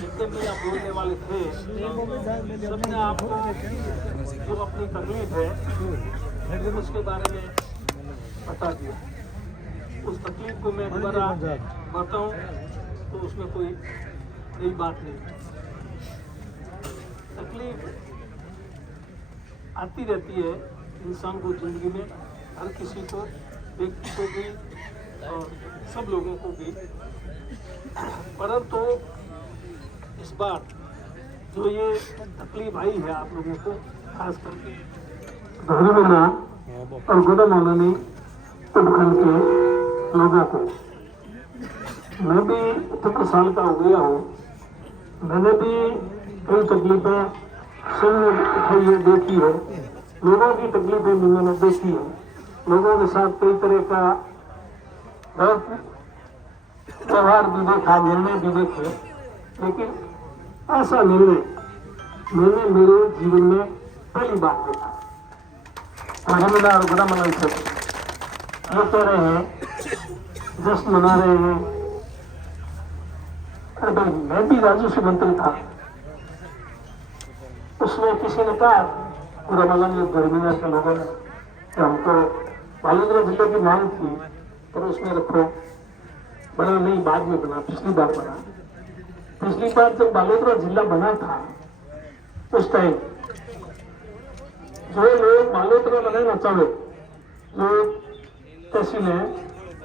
जितने भी आप बोलने वाले थे सबने आपको जो अपनी तकलीफ है उसके बारे में बता दिया। उस तकलीफ को मैं दोबारा बताऊं तो उसमें कोई नई बात नहीं। तकलीफ आती रहती है इंसान को जिंदगी में, हर किसी को, व्यक्ति को भी और सब लोगों को भी। परंतु इस बार जो ये तकलीफ आई है आप लोगों को, खास करके धर्मना और गुड़ामानी उपखंड के लोगों को, मैं भी 70 साल का हो गया हूँ। मैंने भी कई तकलीफें उठाई है, देखी है। लोगों की तकलीफें भी मैंने देखी है। लोगों के साथ कई तरह का व्यवहार भी देखा, निर्णय भी देखे, लेकिन ऐसा निर्णय मैंने मेरे जीवन में पहली बार देखा। महिला और बड़ा मनाई सब ये कह रहे हैं, जश्न मना रहे हैं। अरे भाई, मैं भी राजस्व मंत्री था। उसमें किसी ने कहा, गुड़ामानी धर्मिना के लोगों ने, कि हमको बालोतरा जिले की मांग थी पर उसमें रखो, बना नहीं, बाद में बना, पिछली बार बना। पिछली बार जब बालोतरा जिला बना था उस टाइम जो लोग बालोतरा बनाना चाहे, जो तहसील है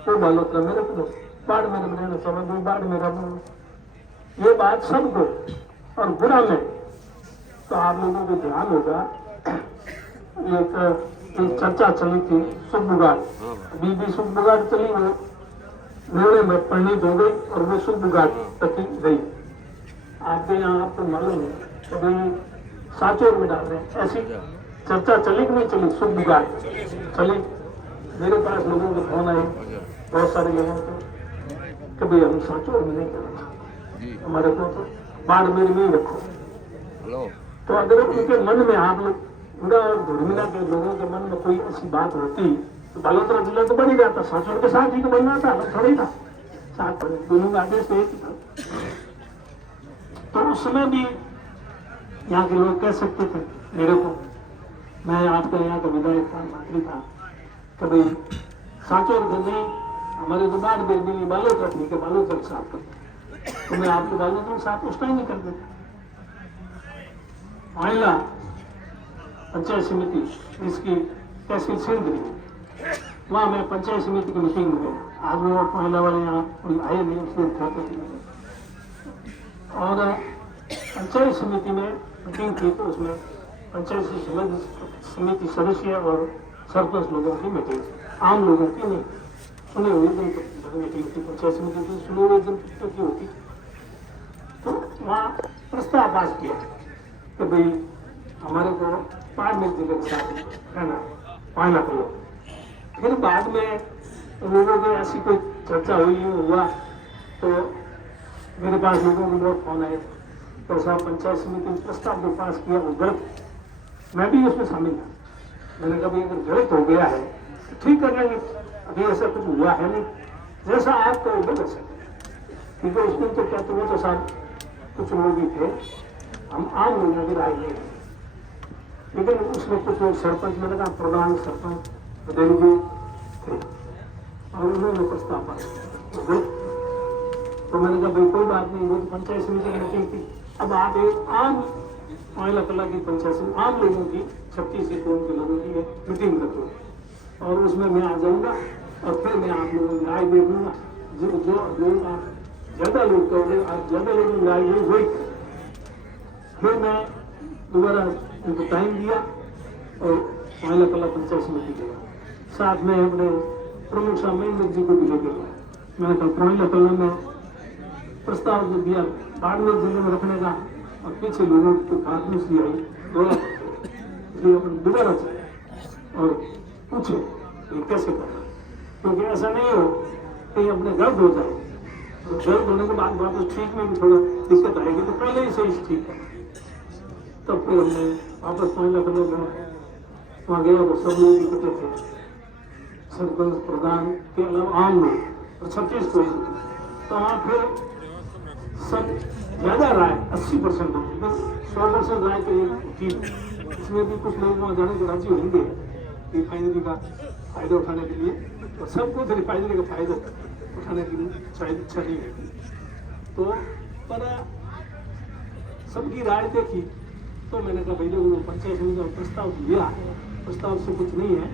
वो बालोतरा में रख दो, बाढ़ में बनाना चाहे वो बाढ़ में रख दो। ये बात सबको और बुरा में तो आप लोगों को ध्यान होगा। एक चर्चा चली थी सुखबुगाड़, बीबी सुखबुगाड़ चली, वो निर्णय में परिणित हो गई और वो सुखबुगाड़ तक गई। आपके यहाँ आपको मालूम है, कभी साचोर में डाल रहे, ऐसी चर्चा चली कि नहीं चली? सुखबुगाड़ चली। मेरे पास लोगों के फोन आए, बहुत सारे लोगों को, कभी हम साचोर में नहीं करेंगे, हमारे को तो बाढ़ मेरे में ही रखो। तो अगर उनके मन में, आप लोग पूरा धर्मिला के लोगों के मन में कोई ऐसी बात होती तो बालोतरा जिला तो बन ही जाता, साचोर के साथ ही तो बनना था, थोड़ा ही था, साथ दोनों का आदेश तो एक ही था। तो उस समय भी यहाँ के लोग कह सकते थे मेरे को, मैं आपका यहाँ का विधायक था, मंत्री था, कभी साचोर के नहीं, हमारे तो बाढ़ बेर भी बालोतरा ठीक है, बालोतरा साफ करते, तो मैं आपको बालोतरा साफ उस टाइम नहीं कर देता। महिला पंचायत समिति इसकी तहसील सिंध, वहाँ मैं पंचायत समिति की मीटिंग में गया। आज वो महिला वाले यहाँ कोई आए नहीं, उसमें और पंचायत समिति में मीटिंग थी तो उसमें पंचायत समिति सदस्य और सरपंच लोगों की मीटिंग, आम लोगों की नहीं, सुने हुए जनप्रतिनिधियों की मीटिंग थी। पंचायत समिति की सुने हुए जनप्रतिनिधियों की होती। तो वहाँ प्रस्ताव पास किया कि भाई हमारे को बाड़मेर जिले के साथ रहना, पायला करो। फिर बाद में लोगों की ऐसी कोई चर्चा हुई हुआ तो मेरे पास लोगों के बहुत फोन आए, तो साहब पंचायत समिति ने प्रस्ताव जो पास किया वो गलत, मैं भी उसमें शामिल था। मैंने कहा भाई अगर गलत हो गया है तो ठीक कर लेंगे, अभी ऐसा कुछ हुआ है नहीं, जैसा आप करोगे वैसा, क्योंकि उसमें तो क्या, तो वो तो साहब कुछ लोग भी थे, हम आम लोगों की राय नहीं, लेकिन उसमें कुछ लोग सरपंच, मैंने कहा प्रधान सरपंच बदलगे थे और उन्होंने प्रस्ताव पास किया। तो मैंने कहा भाई कोई बात नहीं, वो तो पंचायत समिति की मीटिंग थी, अब आप एक आम महिला कला की पंचायत समिति, आम लोगों की 36 से कौन के लोगों की मीटिंग रखो और उसमें मैं आ जाऊंगा और फिर मैं आप लोगों की राय दे दूंगा। जो लोग आप ज्यादा लोग कहोगे, आप ज्यादा लोगों की राय दे वही। फिर मैं दोबारा उनको टाइम दिया और महिला कला पंचायत समिति गया, साथ में अपने प्रमुख साहब महेंद्र जी को भी लेकर गया। मैंने कहा महिला कला में प्रस्ताव जो दिया बाड़मेर जिले में रखने का, और पीछे लोगों की बात मुझे आई, दोबारा चले और पूछे ये कैसे करना, क्योंकि ऐसा नहीं हो कहीं अपने गर्द हो जाए, तो गर्द होने के बाद वापस ठीक में भी थोड़ा दिक्कत आएगी, तो पहले ही सही ठीक है। तब फिर हमने वापस महिला कला में वहाँ गया, तो सब लोग इकट्ठे थे, सरपंच प्रधान के अलावा आम लोग और 36 कोई, तो वहाँ फिर सब ज्यादा राय 80% होगी, बस 100% राय तो ये होती है। इसमें भी कुछ लोग वहाँ जाने को राजी होंगे रिफाइनरी का फायदा उठाने के लिए, और सबको तो रिफाइनरी का फायदा उठाने के लिए शायद इच्छा नहीं है। तो पर सबकी राय देखी तो मैंने कहा भाई लोगों पंचायत समिति का प्रस्ताव दिया, प्रस्ताव से कुछ नहीं है,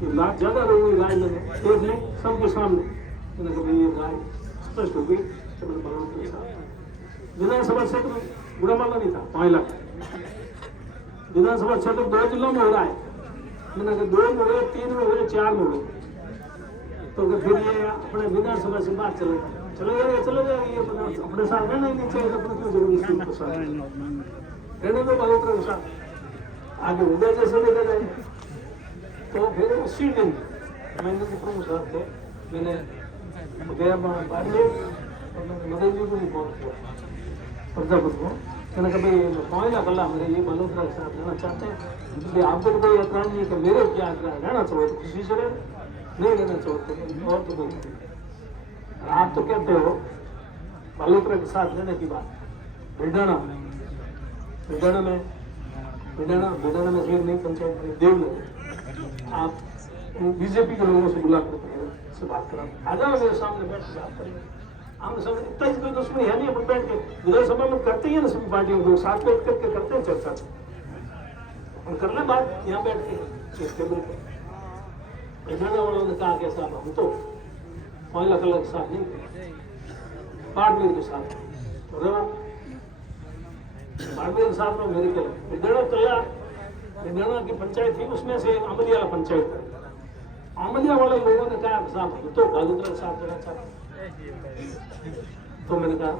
ये लाख ज्यादा लोगों की राय मैंने देख ली सबके सामने। मैंने कहा भाई ये राय स्पष्ट हो गई, तो मैंने बलवंत के साथ विधानसभा क्षेत्र बुरा मामला नहीं था, 5 लाख विधानसभा क्षेत्र 2 जिलों में हो रहा है। मैंने कहा 2 में हो गए, 3 में हो गए, 4 में हो गए, तो फिर ये अपने विधानसभा से बात चले जाएगा, ये अपने साथ रहना ही नहीं चाहिए, अपने क्यों जरूरी रहने दो बलोत्रा के साथ आगे उदय जैसे देखा जाए। तो फिर उसी दिन मैंने जो प्रमुख साहब थे, मैंने गया पार्ले और मैंने मदन जी को भी फोन किया प्रजापति को, मैंने कहा भाई 5 लाख अल्लाह मेरे ये बलोत्रा के साथ रहना चाहते हैं, इसलिए आपको तो कोई ऐतराज नहीं कि मेरे क्या रहना चाहो तो खुशी से रहे, नहीं रहना चाहो तो और तो कोई। आप तो कहते हो बलोत्रा के साथ रहने की बात, भिडाना में खैर नहीं, पंचायत में देव लोग, आप बीजेपी के लोगों से बुला कर से बात करा, आ जाओ मेरे सामने बैठ के बात करेंगे। आमने सामने इतना ही कोई दुश्मनी है नहीं, अपन बैठ के विधानसभा में करते ही है ना, सभी पार्टियों को साथ बैठ करके करते हैं चर्चा, और कर ले बात यहाँ बैठ के इस टेबल पर। भिडाना वालों ने कहा कि साहब हम तो 5 लाख के साथ नहीं, बाड़मेर के साथ बाड़मेर के साथ में मेरे के भिडाना की पंचायत थी, उसमें से अमलिया वाला पंचायत है। अमलिया वाले लोगों ने कहा साहब हम तो बलोत्रा के साथ रहना चाहते, तो मैंने कहा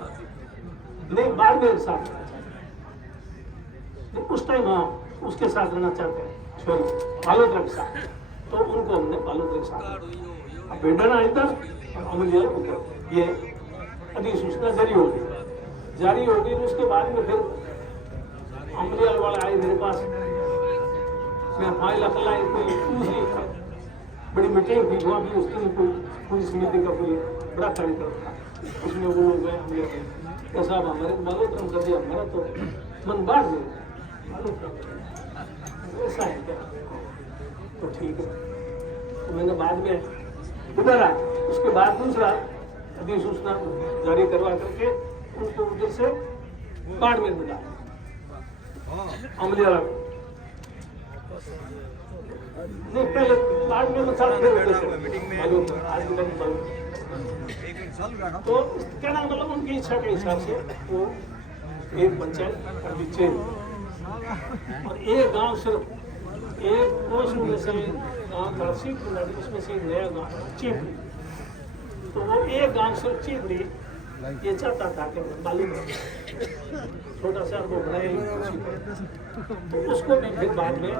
नहीं बाड़मेर के साथ रहना चाहते, उस टाइम हाँ उसके साथ रहना चाहते हैं, सॉरी बलोत्रा के साथ, तो उनको हमने बलोत्रा के साथ। अब भिडाना इधर अमलिया उधर, ये अधिसूचना जारी होगी, उसके बाद में फिर अमलिया वाले आए मेरे पास, मैं 5 लाख लाए, कोई दूसरी बड़ी मीटिंग थी वहाँ भी, उसकी पूरी समिति का कोई बड़ा कार्यक्रम था, उसमें वो लोग गए अमलिया के साहब हमारे बलोत्रा कर दिया, हमारा तो मन बाढ़ में ऐसा है क्या, तो ठीक है। तो मैंने बाद में उधर आया, उसके बाद दूसरा अधिसूचना जारी करवा करके उनको उधर से बाड़मेर में डाला अमलिया नहीं, पहले बाड़मेर में साथ तो कहना मतलब उनकी इच्छा के हिसाब से वो एक पंचायत अभी चेंज, और एक गांव सिर्फ एक कोष में से गाँव का सीट उसमें से नया गाँव चीप, तो वो एक गांव सिर्फ चीपड़ी ये चाहता था कि बालू छोटा सा वो बनाए, तो उसको भी फिर बाद में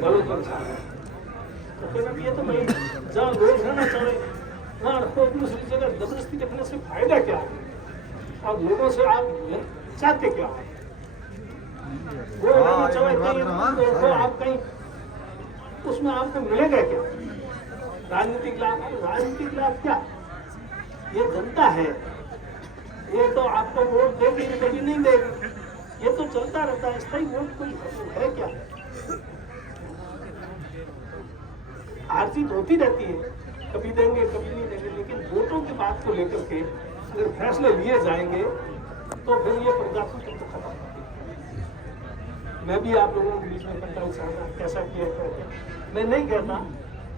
बलोत्रा तो फिर ये तो भाई जहाँ लोग रहना चाहे वहाँ रखो, दूसरी जगह जबरदस्ती रखने से फायदा क्या है, और लोगों से आप चाहते क्या है, वो रहना चाहे तो आप कहीं उसमें आपको मिलेगा क्या, राजनीतिक लाभ क्या, ये जनता है, ये तो आपको वोट देगी कभी नहीं देगी, ये तो चलता रहता है, स्थायी वोट कोई है क्या, हार जीत होती रहती है, कभी देंगे कभी नहीं देंगे, लेकिन वोटों की बात को लेकर के अगर फैसले लिए जाएंगे तो फिर ये प्रजातंत्र तो खत्म। मैं भी आप लोगों के बीच में इकट्ठा चाहता कैसा किया, मैं नहीं कहता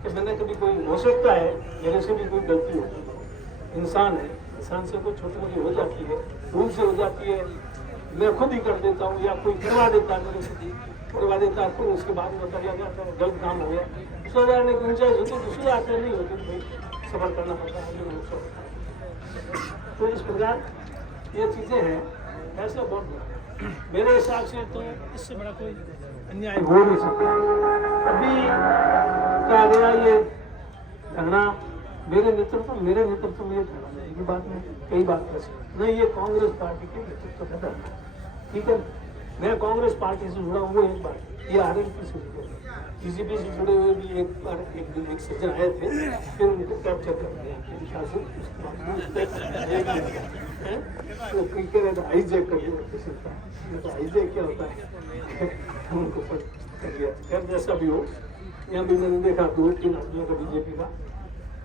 कि मैंने कभी कोई, हो सकता है मेरे से भी कोई गलती होती है, इंसान है, इंसान से कोई छोटी मोटी हो जाती है, भूल से हो जाती है, मैं खुद ही कर देता हूँ या कोई करवा देता है मेरे से करवा देता है, फिर उसके बाद में बताया जाता है गलत काम हो गया, सुधारने की गुंजाइश होती है, सुधारते नहीं होती, भाई सफर करना पड़ता है। तो इस प्रकार ये चीज़ें हैं, ऐसा बहुत मेरे हिसाब से तो इससे बड़ा कोई अन्याय हो नहीं सकता। अभी क्या गया ये झगड़ा मेरे नेतृत्व में ये झगड़ा ये बात में कई बात कैसे नहीं, ये कांग्रेस पार्टी के नेतृत्व का धरना, ठीक है, मैं कांग्रेस पार्टी से जुड़ा हूँ एक बार, ये आरएलपी से जुड़े, बीजेपी से जुड़े हुए भी एक बार एक सज्जन आए थे, फिर उनको कैप्चर कर दिया तो कह रहे थे हाईजैक कर दिया किसी का, तो हाईजैक क्या होता है उनको कर दिया। खैर जैसा भी हो, यहाँ भी मैंने देखा 2-3 आदमियों का बीजेपी का,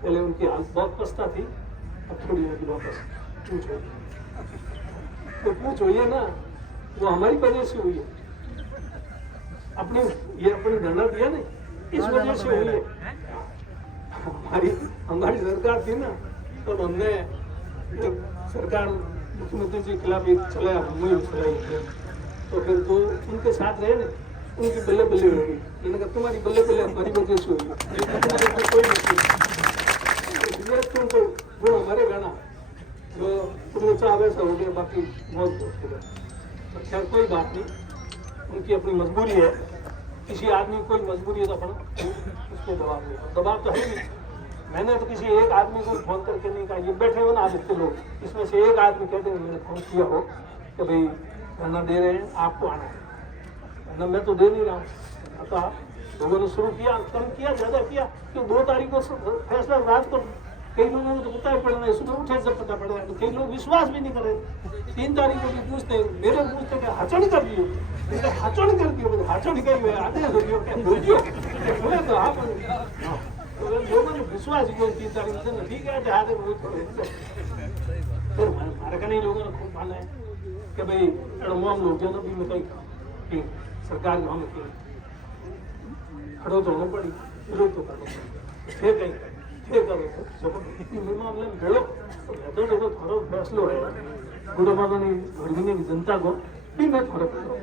पहले उनकी हालत बहुत पछता थी, अब थोड़ी होगी वापस। पूछो तो पूछो, ये ना वो हमारी वजह से हुई है, अपनी ये अपनी धरना दिया नहीं, इस वजह से हुई है। हमारी सरकार थी ना, तब तो हमने सरकार मुख्यमंत्री जी के खिलाफ एक चलाया, मुहिम चलाई थी, तो फिर जो उनके साथ रहे ना, उनकी बल्ले बल्ले हो गई। मैंने कहा तुम्हारी बल्ले बल्ले हमारी वजह से हुई है, कोई नहीं, वो हमारे गाना जो तुम्हें चाह वैसा हो गया, बाकी बहुत हो गया। तो खैर कोई बात नहीं, उनकी अपनी मजबूरी है, किसी आदमी की कोई मजबूरी है तो अपन उसको दबाव नहीं, दबाव तो है नहीं। मैंने तो किसी एक आदमी को फोन करके नहीं कहा, ये बैठे हो ना आज इतने लोग, इसमें से एक आदमी कहते हैं मैंने फोन किया हो कि भाई धरना दे रहे हैं आपको आना है, ना मैं तो दे नहीं रहा हूँ। अतः लोगों ने शुरू किया, कम किया, ज्यादा किया, कि 2 तारीख को फैसला रात को कई लोगों को तो पता ही पड़ना है, सुबह उठे सब पता पड़ेगा, तो कई लोग विश्वास भी नहीं करे। 3 तारीख को भी पूछते, मेरे पूछते कि हचड़ कर दियो, हचड़ कर दियो, हचड़ कही हुए आधे हो दियो क्या बोल दियो, बोले तो आप तो लोगों ने विश्वास किया 3 तारीख से, ठीक है आधे वो थोड़े फिर हमारे का नहीं, लोगों ने खूब माना है कि भाई एडम लोग जो भी मैं कहीं सरकार में हम खड़ो तो होना पड़ी, विरोध तो करना पड़ी, फिर कहीं मामले में भेड़ो तो देखो थोड़ो फैसलो है बुढ़ो मानी घड़ीने की जनता को भी मैं थोड़ा करो।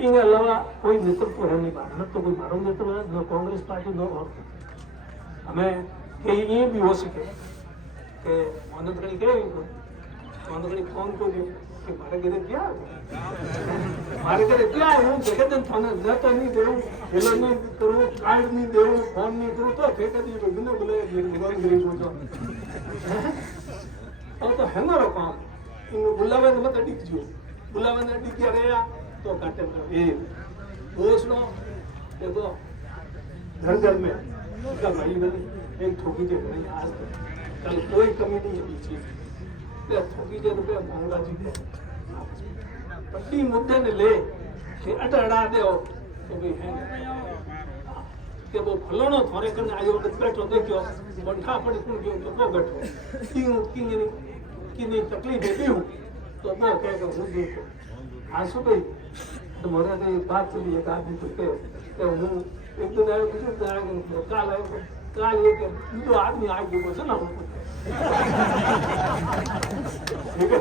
इनके अलावा कोई नेतृत्व है नहीं, बात न तो कोई मारो नेतृत्व है, न कांग्रेस पार्टी न और हमें कहीं ये भी हो सके कि मदद करी क्या फोन को भी कि मारे घरे क्या मारे घरे क्या हूँ देखे दिन थाने न तो नहीं देऊँ, हेलो नहीं करूँ, कार्ड नहीं देऊँ, फोन नहीं करूँ, तो फेंक दी बिना बोले गरीब हो जाओ और तो है ना रो काम इन बुलावे मत अडिक जो बुलावे ने अडिक क्या रहा तो काटे ये दोस्त नो देखो घर में उसका भाई बनी एक ठोकी दे रही आज कल कोई कमी नहीं है पीछे थोड़ी देर रुपये महंगा जी को बड़ी मुद्दे ने ले कि अड़ा दे तो भी है कि वो फलोनो थोड़े करने आयो बैठो देखो बंठा पड़ी कुण गयो तो बैठो की नहीं तकलीफ है हूँ तो वो कह हूँ देखो आंसू भाई तो मोरे ने बात चली एक आदमी तो के हूँ एक दिन आयो दूसरे दिन आयो काल ये के तो आदमी आ गयो है ना ठीक है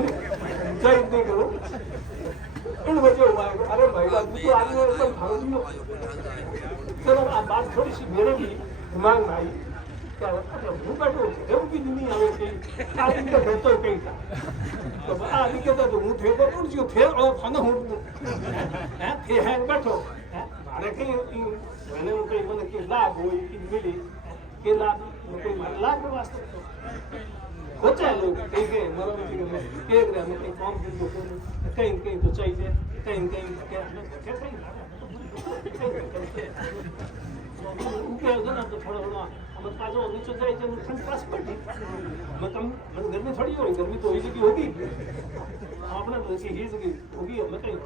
जय नहीं करो इन वजह हुआ है अरे भाई तो आदमी एकदम भावुक चलो आप बात थोड़ी सी मेरे भी दिमाग में आई क्या हूँ बैठो जब भी नहीं आवे कहीं आदमी का कहते कहीं था तो आदमी कहता तो हूँ थे तो उड़ जो थे और खाना हूँ थे हैं बैठो मारे कहीं मैंने कहीं मैंने कि लाभ हो मिली के लाभ कोई लाभ के वास्ते होता है लोग कहीं कहीं मरो एक रहे कहीं काम कहीं कहीं तो चाहिए कहीं कहीं क्या ना तो थोड़ा थोड़ा हम ताजा नीचे जाए जब ठंड पास पड़ी मैं कम मैं गर्मी थोड़ी होगी गर्मी तो वही जगह होगी आपने तो ऐसी ही जगह होगी मैं कहीं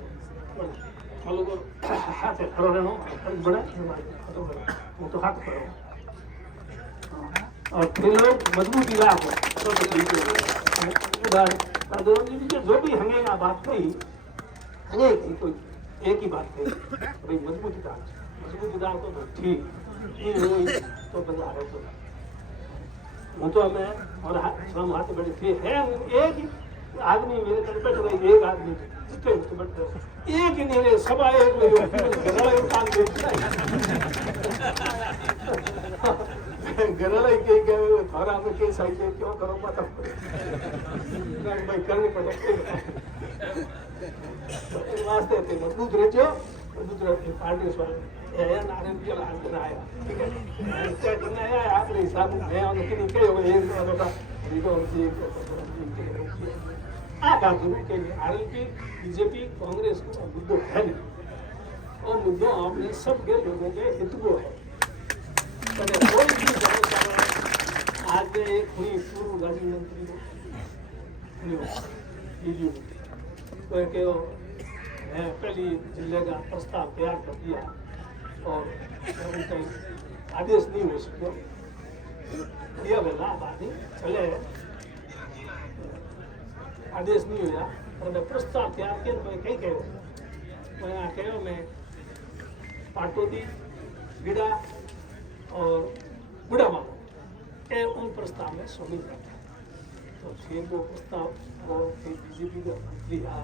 चलो तो हाथ है खड़ो रहना बड़ा वो तो हाथ करो और फिर लोग मजबूती लाभ तो ठीक है उधर जो भी हमें बात कही हमें कोई एक ही बात कही भाई मजबूती दाल तो ठीक तो बजा रहे तो वो तो हमें और हम हाथ बैठे थे है एक ही आदमी मेरे तरफ बैठ रहे एक आदमी जितने बैठ रहे एक ही नहीं रहे सब आए घरला ही कहीं गए थारा में कई साइड क्यों करो पता भाई करनी पड़े वास्ते थे मजबूत रहो मजबूत रहो पार्टी वाले ये नारे के लाल बनाया ठीक है क्या करना है आप हिसाब में मैं उनके नहीं कहे एक बेटा वीडियो उनकी આ બાજુ કે आरएलपी बीजेपी कांग्रेस को मुद्दों है नहीं और मुद्दों आपने सब के लोगों के हित को है कोई भी आज एक हुई पूर्व राज्य मंत्री को पहली जिले का प्रस्ताव तैयार कर दिया और कहीं आदेश नहीं हो सको दिया बेला बात नहीं चले आदेश नहीं हुआ और मैं प्रस्ताव तैयार किया तो मैं कहीं कहो मैं कहो मैं पाटोदी गिड़ा और बुढ़ा मानो उन प्रस्ताव में शामिल करता तो फिर वो प्रस्ताव और फिर बीजेपी का लिया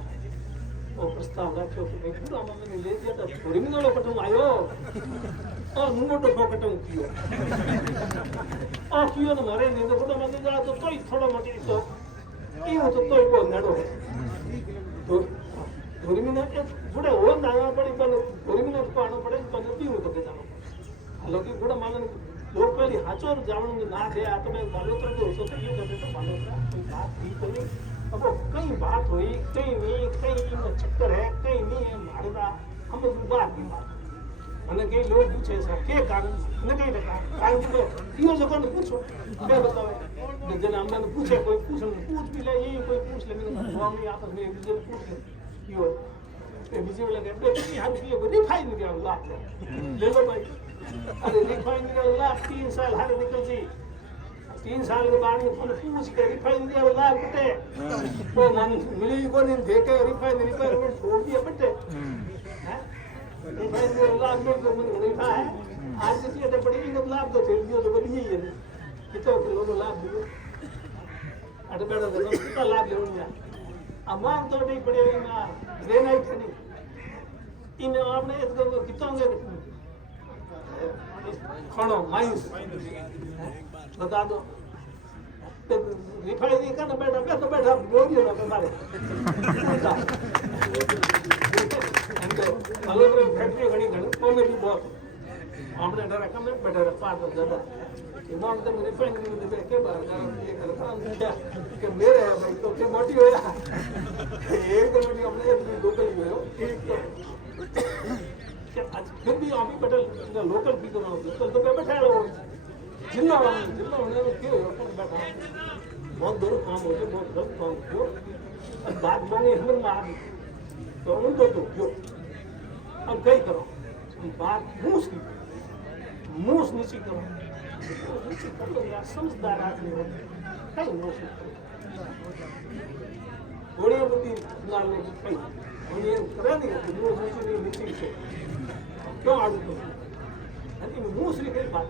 वो प्रस्ताव रखो कि भाई बुढ़ा मानो ने ले दिया तो थोड़ी में लोग कटूँ आयो और नुमो तो कटूँ कियो और कियो तो मारे नहीं तो बुढ़ा मानो जा तो कोई थोड़ा मोटी तो ये तो को नड़ो है तो थोड़ी में बुढ़ा हो ना पड़ी पर थोड़ी में तो आना पड़े पर नहीं हो तो जानो हालांकि बुढ़ा मानो लोग पहले हाचोर जावण ना थे आ तो मैं बालोतर को तो ये करते तो बालोतर कोई बात थी तो नहीं अब कई बात हुई कई नहीं कई में चक्कर है कई नहीं है मारदा हम बात की बात અને કઈ લોક પૂછે છે કે કારણ ને કઈ કારણ તો ઈઓ જો કોને પૂછો બે બતાવે ને જેને અમને પૂછે કોઈ પૂછ भी ले ये कोई पूछ ले मैंने गांव में आपस में एक दूसरे पूछ ले ईओ ए बीजे लगे बे हम की को रिफाइन दिया लाभ ले लो भाई अरे रिफाइन दिया लाभ 3 साल हारे निकल जी 3 साल के बाद में फोन पूछ के रिफाइन दिया लाभ बटे तो मन मिली को नहीं देखे रिफाइन छोड़ दिया बटे रिफाइन दिया लाभ में तो मन रिफा है आज से ये बड़ी लाभ तो फिर दियो तो बड़ी है कितो लोग लाभ दियो अरे बेटा देखो कितना लाभ ले रहा है अमाउंट तो नहीं पड़ेगा ना देना ही नहीं इन आपने इसको कितना होंगे खानो माइंस बता दो रिफाइनरी नहीं करना बैठा बोल दियो ना हमारे अलग फैक्ट्री घनी तो में भी बहुत हमने डरा कम में बैठा पार ज्यादा इमाम तो मेरे फ्रेंड ने मुझे के बार ये करता क्या कि मेरे है भाई तो क्या मोटी हो या एक तो मोटी अपने लोकल ही हो एक तो क्या फिर भी अभी बैठल लोकल भी तो लोकल तो बैठा है लोग जिला होने में क्यों अपन बैठा बहुत दूर काम हो बहुत गलत काम हो अब बात मांगे हम मार तो उनको तो क्यों अब कहीं करो बात मूस नीचे करो समझदार आदमी हो कहीं मूस थोड़ी बुद्धि ना लोग कहीं ये करा नहीं मूस नीचे से क्यों आदमी को अरे मूस नहीं कहीं बात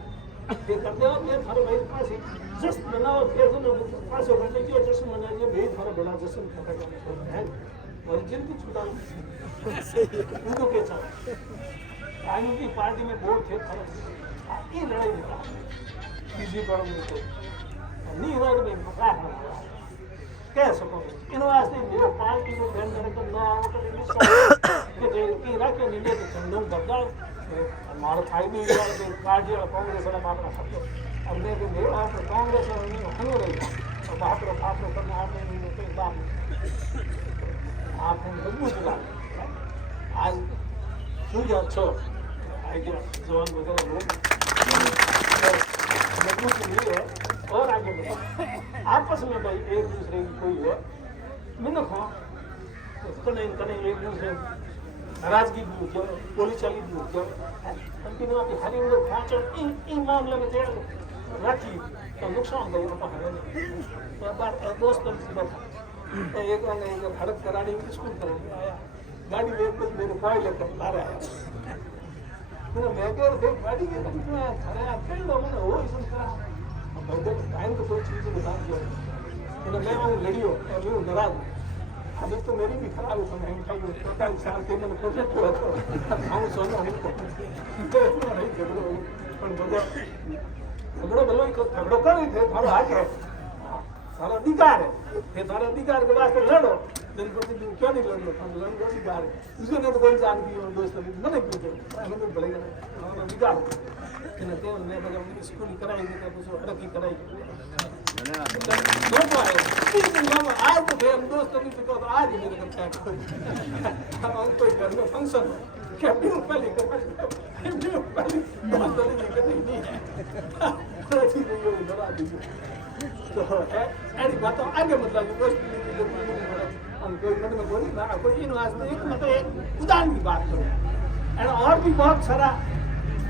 ये करते हो ये थारे भाई पास जस्ट बनाओ फिर तो पास हो गए कि जस्ट मनाइए भाई थारा बड़ा जस्ट खाता है और जिनको छुटा उनको क्या चाहिए आयु की पार्टी में वोट थे ये लड़ाई निकला किसी पर तो नहीं हो तो मैं क्या कह सकूंगा इन वास्ते जो पार्टी को बैन करने को ना हो तो कि राखे नीले तो चंदन बदल हमारा फायदे हुआ तो पार्टी और कांग्रेस वाला मामला सब अब मैं तो मेरे आप कांग्रेस और हनु रहेगा और बात करना आपने नहीं कोई बात आपने मजबूत दिला आज सूझ अच्छा आइडिया जवान वगैरह लोग मजबूत नहीं है और आगे बढ़ो आपस में भाई एक दूसरे की कोई है मैंने कहा कने एक दूसरे नाराजगी भी हो बोली चाली भी हो अंतिम में हरी लोग पहुंचो इन मामले में थे राखी तो नुकसान गया तो है तो बार दोस्त की बात एक खड़क कराने स्कूल कराने आया गाड़ी लेकर मेरे फाइल लेकर ला रहा है मैं कह रहा गाड़ी के खड़े खेल लो मैंने वो इस टाइम को कोई चीज़ बता दिया मैं वहाँ लड़ियो और मैं नाराज अभी तो मेरी भी खराब हो मैं खाई छोटा इंसान थे मैंने प्रोजेक्ट हुआ तो हम सोना हमको नहीं झगड़ो पर झगड़ो भलो झगड़ो कर रहे थे थारो हक है थारा अधिकार है ये थारा अधिकार के वास्ते लड़ो दिन प्रतिदिन क्यों नहीं लड़ो हम लड़ो अधिकार है उसको नहीं तो कोई जान की दोस्त नहीं क्यों हमें तो बढ़ेगा हमारा अधिकार है मैं स्कूल कराएंगे तो अड़की कराएंगे आज तो थे हम दोस्तों ने तो आज ही मेरे घर क्या करो हम कोई घर में फंक्शन हो क्या म्यूनसिपैलिटी दोस्तों ने नहीं है तो ऐसी बात आगे मतलब हम कोई मतलब बोली ना कोई इन वास्ते एक मतलब एक उदाहरण की बात करो और भी बहुत सारा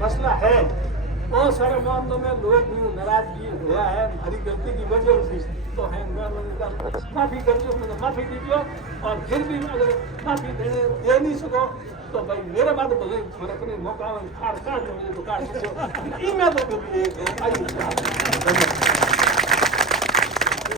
मसला है बहुत सारे मामलों में लोग भी नाराजगी हुआ है हमारी गलती की वजह से तो है माफी कर दो मतलब माफी दीजिए और फिर भी अगर माफी दे नहीं सको तो भाई मेरे बाद बोले थोड़ा अपने मौका में काट मुझे तो काट दीजिए मैं तो